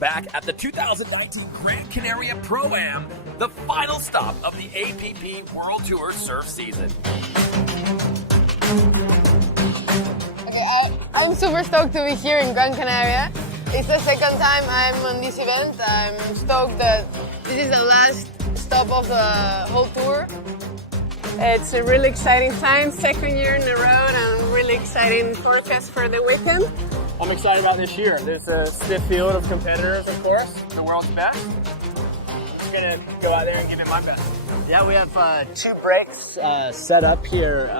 back at the 2019 Gran Canaria Pro-Am, the final stop of the APP World Tour surf season. Okay, I'm super stoked to be here in Gran Canaria. It's the second time I'm on this event. I'm stoked that this is the last stop of the whole tour. It's a really exciting time, second year in a row, and really exciting forecast for the weekend. I'm excited about this year. There's a stiff field of competitors, of course, the world's best. I'm just gonna go out there and give it my best. Yeah, we have 2 breaks set up here.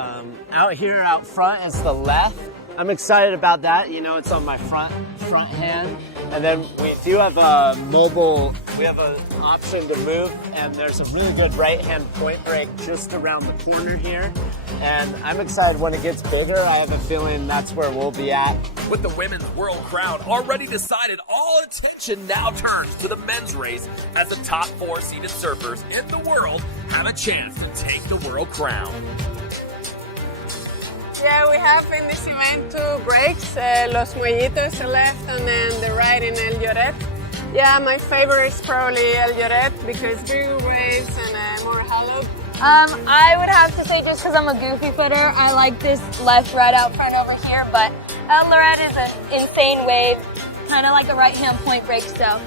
Out front is the left. I'm excited about that. You know, it's on my front hand. And then we do have a mobile, we have an option to move, and there's a really good right-hand point break just around the corner here. And I'm excited when it gets bigger. I have a feeling that's where we'll be at. With the women's world crown already decided, all attention now turns to the men's race as the top 4 seeded surfers in the world have a chance to take the world crown. Yeah, we have in this event 2 breaks, Los Muellitos left and then the right in El Lloret. Yeah, my favorite is probably El Lloret because bigger waves and more hollow. I would have to say, just because I'm a goofy footer, I like this left right out front over here, but El Lloret is an insane wave, kind of like a right-hand point break, so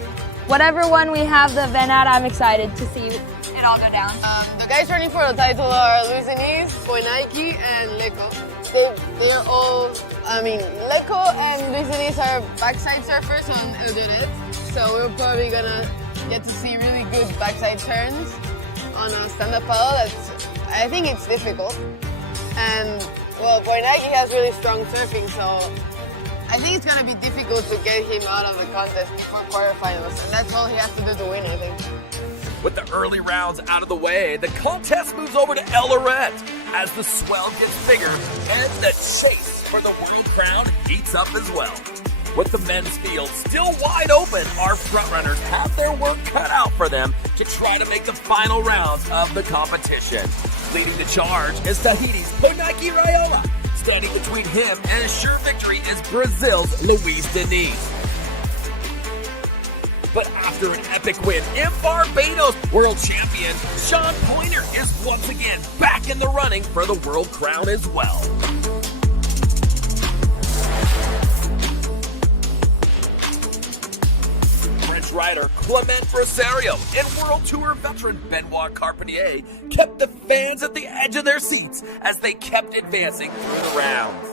whatever one we have the event at, I'm excited to see it all go down. The guys running for the title are Luis Denise, Boinaiki, and Leco. They're all, Leco and Luis Denise are backside surfers on El Lloret, so we're probably gonna get to see really good backside turns on a stand-up paddle. I think it's difficult. And, well, Boinaiki has really strong surfing, so I think it's gonna be difficult to get him out of the contest before quarterfinals, and that's all he has to do to win, I think. With the early rounds out of the way, the contest moves over to El Lloret as the swell gets bigger and the chase for the world crown heats up as well. With the men's field still wide open, our frontrunners have their work cut out for them to try to make the final rounds of the competition. Leading the charge is Tahiti's Ponaiki Raiola. Standing between him and a sure victory is Brazil's Luis Denise. But after an epic win in Barbados, world champion Sean Pointer is once again back in the running for the world crown as well. French rider Clement Rosario and World Tour veteran Benoit Carpentier kept the fans at the edge of their seats as they kept advancing through the rounds.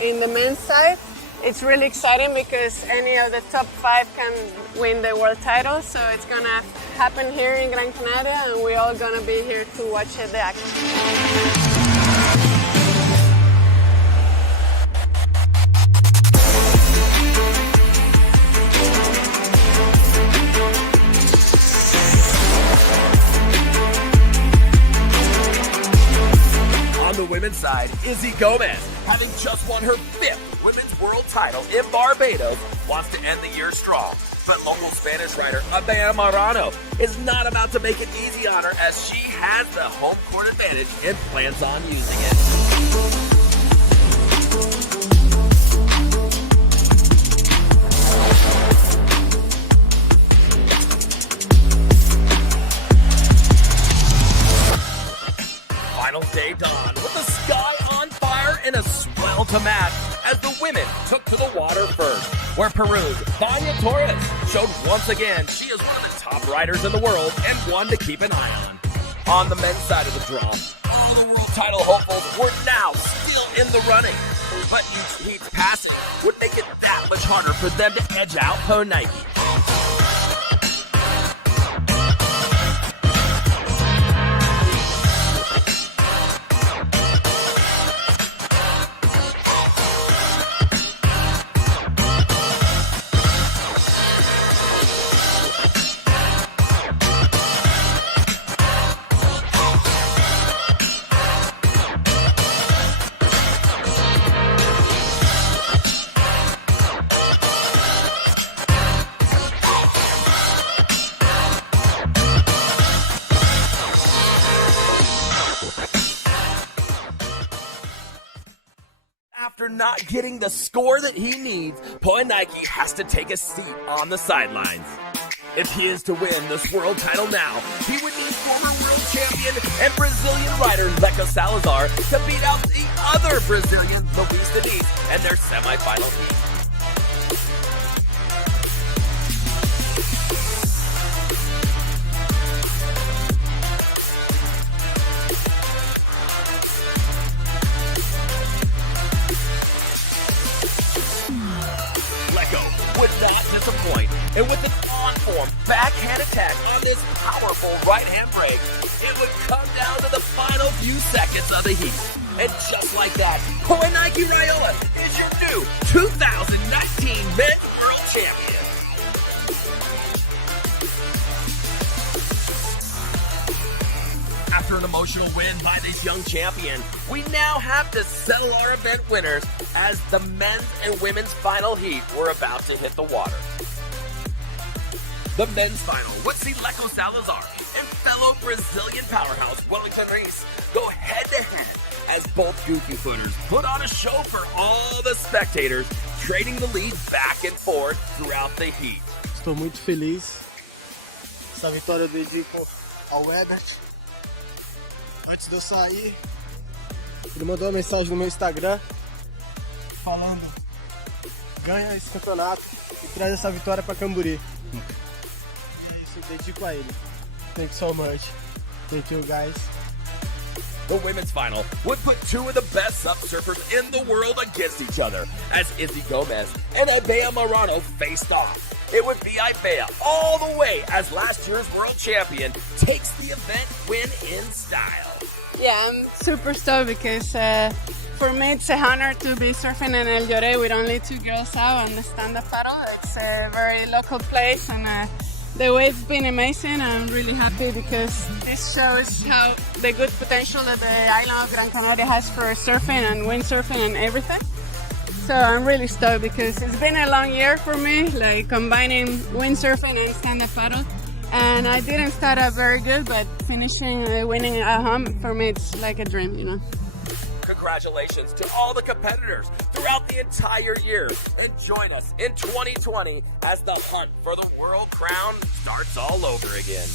In the men's side, it's really exciting because any of the top 5 can win the world title, so it's gonna happen here in Gran Canaria, and we're all gonna be here to watch the action. The women's side, Izzy Gomez, having just won her 5th women's world title in Barbados, wants to end the year strong. But local Spanish rider Iballa Moreno is not about to make it easy on her as she has the home court advantage and plans on using it. Final day dawn with the sky on fire and a swell to match as the women took to the water first, where Peru's Vanya Torres showed once again she is one of the top riders in the world and one to keep an eye on. On the men's side of the draw, all the world title hopefuls were now still in the running, but each heat's passing would make it that much harder for them to edge out Ponaiki. after not getting the score that he needs, Poenike has to take a seat on the sidelines. If he is to win this world title now, he would need former world champion and Brazilian rider Leco Salazar to beat out the other Brazilian Luis Diniz in their semifinal heat. Would not disappoint, and with an on-form backhand attack on this powerful right-hand break, it would come down to the final few seconds of the heat. And just like that, Poenike Raiola is your new 2019 Men's World Champion. After an emotional win by this young champion, we now have to settle our event winners as the men's and women's final heat were about to hit the water. The men's final would see Leco Salazar and fellow Brazilian powerhouse Wellington Reis go head-to-head as both goofy footers put on a show for all the spectators, trading the lead back and forth throughout the heat. Estou muito feliz. Essa vitória eu dedico ao Ebert. Antes de eu sair, ele mandou uma mensagem no meu Instagram falando: ganha esse campeonato e traz essa vitória para Camburi. E isso eu dedico a ele. Thank you so much. Thank you guys. The women's final would put two of the best surfers in the world against each other as Izzy Gomez and Iballa Moreno faced off. It would be Iballa all the way as last year's world champion takes the event win in style. Yeah, I'm super stoked because for me it's an honor to be surfing in El Lloré with only two girls out on the stand-up paddle. It's a very local place and the wave's been amazing. I'm really happy because this shows how the good potential that the island of Gran Canaria has for surfing and windsurfing and everything. So I'm really stoked because it's been a long year for me, like combining windsurfing and stand-up paddle. And I didn't start out very good, but finishing winning at home, for me it's like a dream, you know. Congratulations to all the competitors throughout the entire year, and join us in 2020 as the hunt for the world crown starts all over again.